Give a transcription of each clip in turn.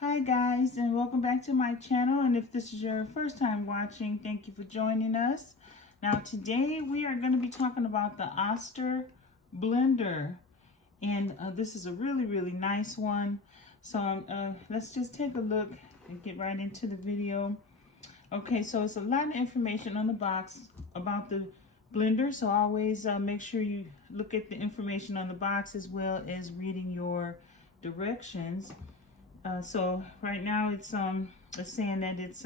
Hi guys, and welcome back to my channel. And if this is your first time watching, thank you for joining us. Now today we are going to be talking about the Oster Blender, and this is a really nice one. So let's just take a look and get right into the video. Okay, so it's a lot of information on the box about the blender, so always make sure you look at the information on the box as well as reading your directions. So right now it's saying that it's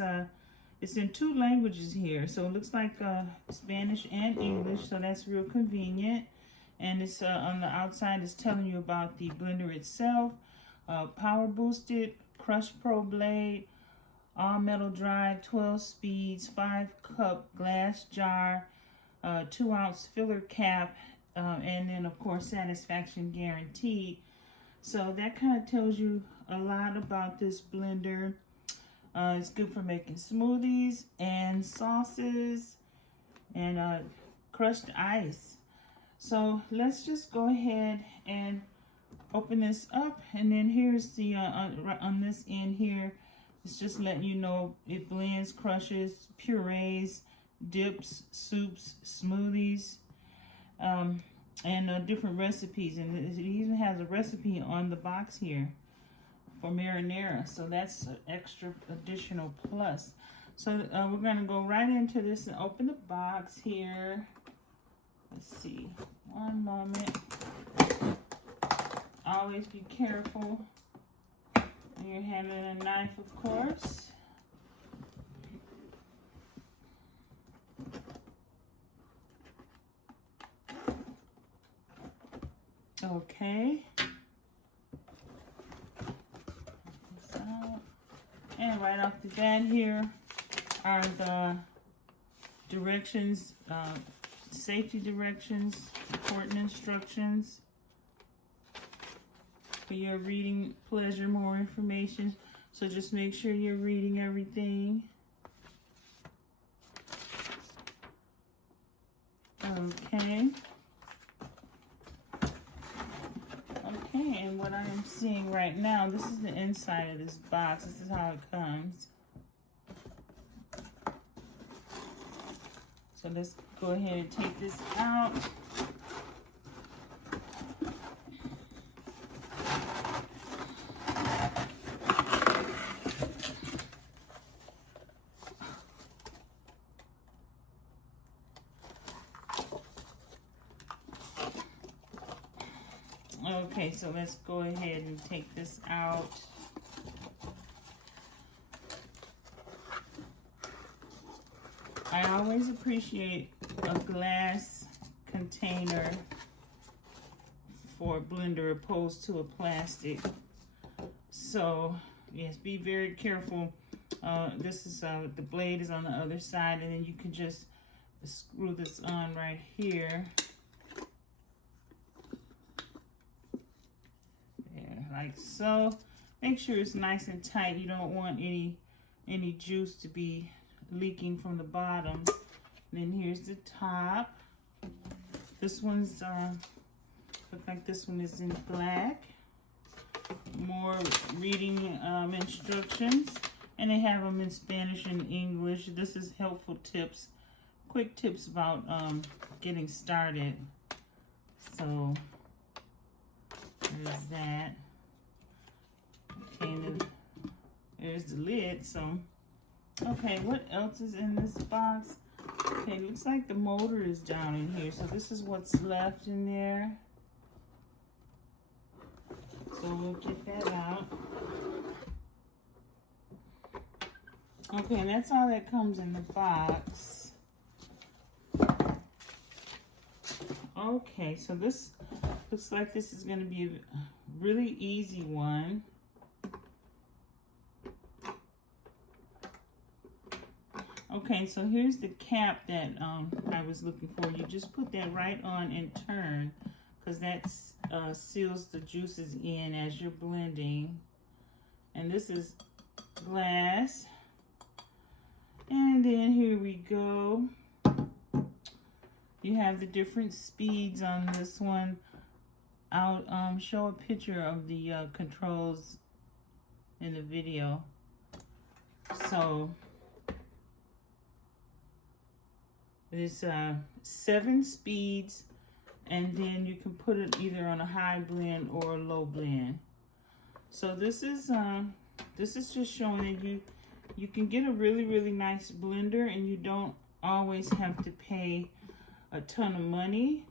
in 2 languages here. So it looks like Spanish and English, so that's real convenient. And it's on the outside it's telling you about the blender itself, power boosted, crush pro blade, all metal drive, 12 speeds, 5-cup glass jar, 2-ounce filler cap, and then of course satisfaction guaranteed. So that kind of tells you a lot about this blender. It's good for making smoothies and sauces and crushed ice. So let's just go ahead and open this up, and then here's the on this end here, it's just letting you know it blends, crushes, purees, dips, soups, smoothies, and different recipes. And it even has a recipe on the box here for marinara, so that's an extra additional plus. So we're going to go right into this and open the box here. Let's see, one moment. Always be careful when you're handling a knife, of course. Okay. And right off the bat here are the directions, safety directions, important instructions for your reading pleasure, more information. So just make sure you're reading everything. Okay. Okay, and what I am seeing right now, this is the inside of this box. This is how it comes. So let's go ahead and take this out. Okay, so let's go ahead and take this out. I always appreciate a glass container for a blender opposed to a plastic. So yes, be very careful. This is the blade is on the other side, and then you can just screw this on right here. Like so. Make sure it's nice and tight. You don't want any juice to be leaking from the bottom. And then here's the top. This one's look like this one is in black. More reading instructions, and they have them in Spanish and English. This is helpful tips, quick tips about getting started. So there's that. Okay, and then there's the lid. So, okay, what else is in this box? Okay, looks like the motor is down in here. So this is what's left in there. So we'll get that out. Okay, and that's all that comes in the box. Okay, so this looks like this is going to be a really easy one. Okay, so here's the cap that I was looking for. You just put that right on and turn, because that seals the juices in as you're blending. And this is glass. And then here we go. You have the different speeds on this one. I'll show a picture of the controls in the video. So there's 7 speeds, and then you can put it either on a high blend or a low blend. So this is just showing that you can get a really nice blender, and you don't always have to pay a ton of money.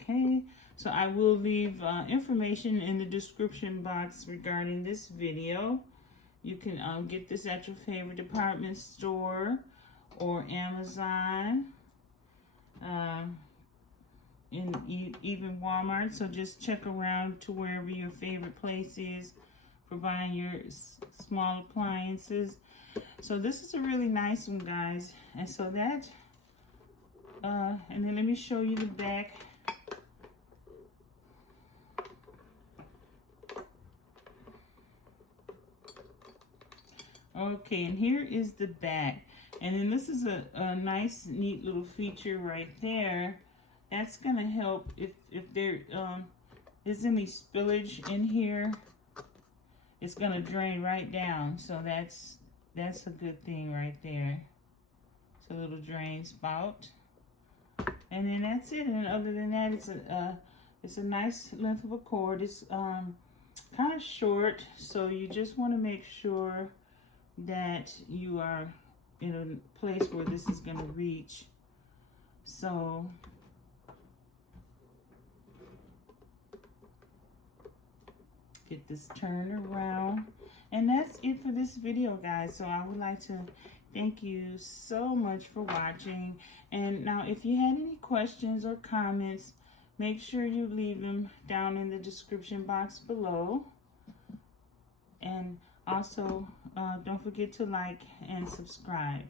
Okay, so I will leave information in the description box regarding this video. You can get this at your favorite department store or Amazon, even Walmart. So just check around to wherever your favorite place is for buying your small appliances. So this is a really nice one, guys. And so that, and then let me show you the back. Okay, and here is the back. And then this is a nice, neat little feature right there. That's gonna help if there is any spillage in here. It's gonna drain right down. So that's a good thing right there. It's a little drain spout. And then that's it. And other than that, it's a nice length of a cord. It's kind of short, so you just want to make sure that you are in a place where this is going to reach. So get this turned around, and that's it for this video, guys. So I would like to thank you so much for watching. And now if you had any questions or comments, make sure you leave them down in the description box below. And also, don't forget to like and subscribe.